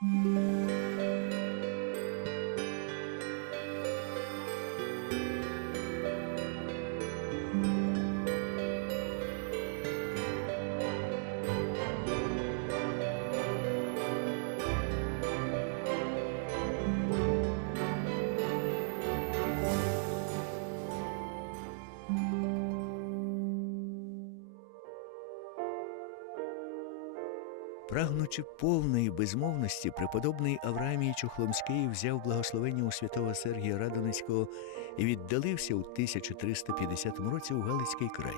Música Прагнучи повної безмовності, преподобний Авраамій Чухломський взяв благословення у святого Сергія Радонецького і віддалився у 1350 році у Галицький край.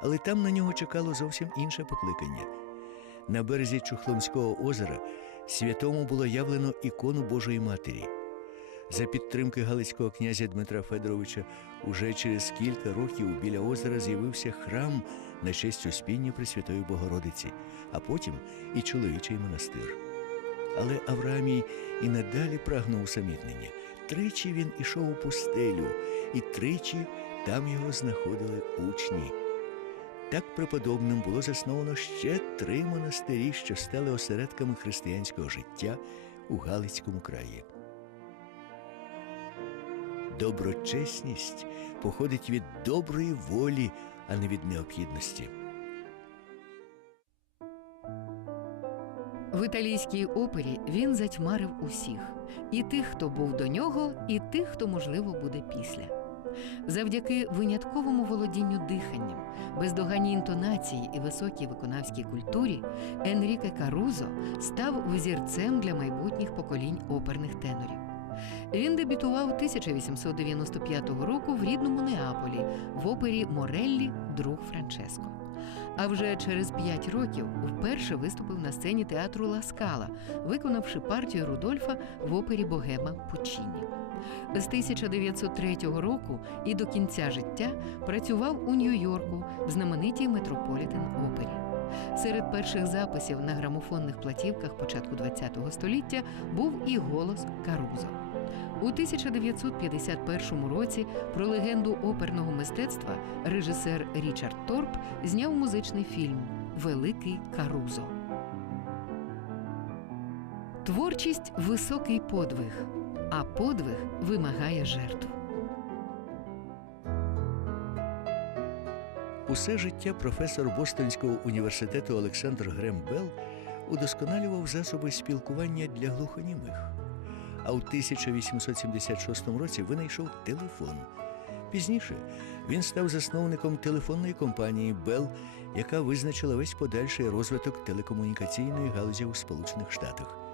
Але там на нього чекало зовсім інше покликання. На березі Чухломського озера святому було явлено ікону Божої Матері. За підтримки Галицького князя Дмитра Федоровича уже через кілька років біля озера з'явився храм на честь Успіння Пресвятої Богородиці, а потім і чоловічий монастир. Але Авраамій і надалі прагнув усамітнення. Тричі він ішов у пустелю, і тричі там його знаходили учні. Так преподобним було засновано ще три монастирі, що стали осередками християнського життя у Галицькому краї. Доброчесність походить від доброї волі, а не від необхідності. В італійській опері він затьмарив усіх і тих, хто був до нього, і тих, хто, можливо, буде після. Завдяки винятковому володінню диханням, бездоганній інтонації і високій виконавській культурі Енріке Карузо став взірцем для майбутніх поколінь оперних тенорів. Він дебютував 1895 року в рідному Неаполі в опері Мореллі Друг Франческо. А вже через п'ять років вперше виступив на сцені театру Ласкала, виконавши партію Рудольфа в опері Богема Пучіні. З 1903 року і до кінця життя працював у Нью-Йорку в знаменитій Метрополітен опері. Серед перших записів на грамофонних платівках початку ХХ століття був і голос Карузо. У 1951 році про легенду оперного мистецтва режисер Річард Торп зняв музичний фільм Великий Карузо. Творчість високий подвиг, а подвиг вимагає жертв. Усе життя професор Бостонського університету Олександр Грем Белл удосконалював засоби спілкування для глухонімих. А у 1876 році винайшов телефон. Пізніше він став засновником телефонної компанії Bell, яка визначила весь подальший розвиток телекомунікаційної галузі у Сполучених Штатах.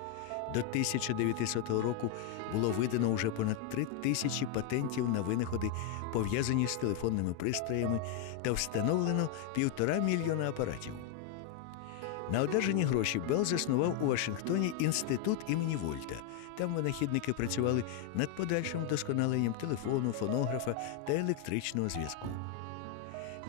До 1900 року було видано вже понад три тисячі патентів на винаходи, пов'язані з телефонними пристроями, та встановлено півтора мільйона апаратів. На одержані гроші Белл заснував у Вашингтоні інститут імені Вольта. Там винахідники працювали над подальшим вдосконаленням телефону, фонографа та електричного зв'язку.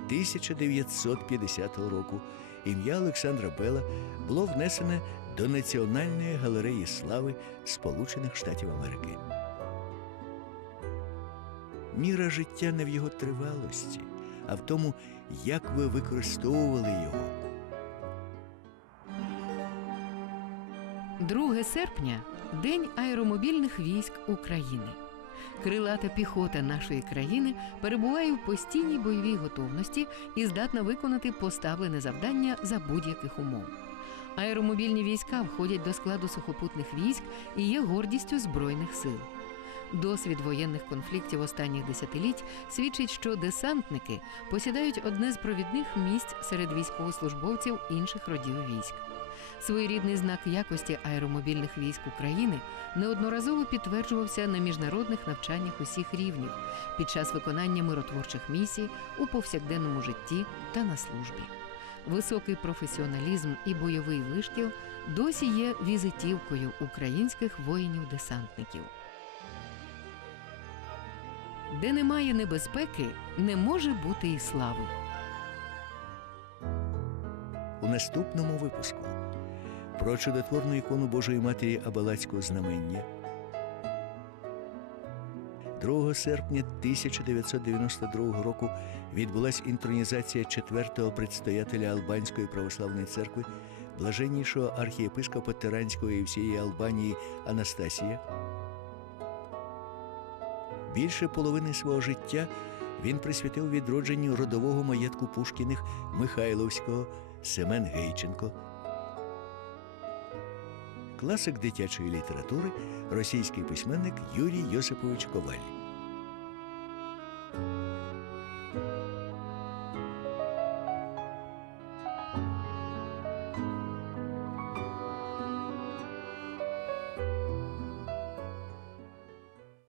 1950 року ім'я Олександра Белла було внесене до Національної галереї слави Сполучених Штатів Америки. Міра життя не в його тривалості, а в тому, як ви використовували його. 2 серпня День аеромобільних військ України. Крилата піхота нашої країни перебуває в постійній бойовій готовності і здатна виконати поставлене завдання за будь-яких умов. Аеромобільні війська входять до складу сухопутних військ і є гордістю збройних сил. Досвід воєнних конфліктів останніх десятиліть свідчить, що десантники посідають одне з провідних місць серед військовослужбовців інших родів військ. Своєрідний знак якості аеромобільних військ України неодноразово підтверджувався на міжнародних навчаннях усіх рівнів під час виконання миротворчих місій у повсякденному житті та на службі. Високий професіоналізм і бойовий вишкіл досі є візитівкою українських воїнів-десантників. Де немає небезпеки, не може бути і слави. У наступному випуску про чудотворну ікону Божої Матері Абалацького знамення. 2 серпня 1992 року відбулася інтронізація четвертого предстоятеля Албанської православної церкви блаженнішого архієпископа Тиранської і всієї Албанії Анастасія. Більше половини свого життя він присвятив відродженню родового маєтку Пушкіних Михайловського Семен Гейченко. Класик дитячої літератури, російський письменник Юрій Йосипович Коваль.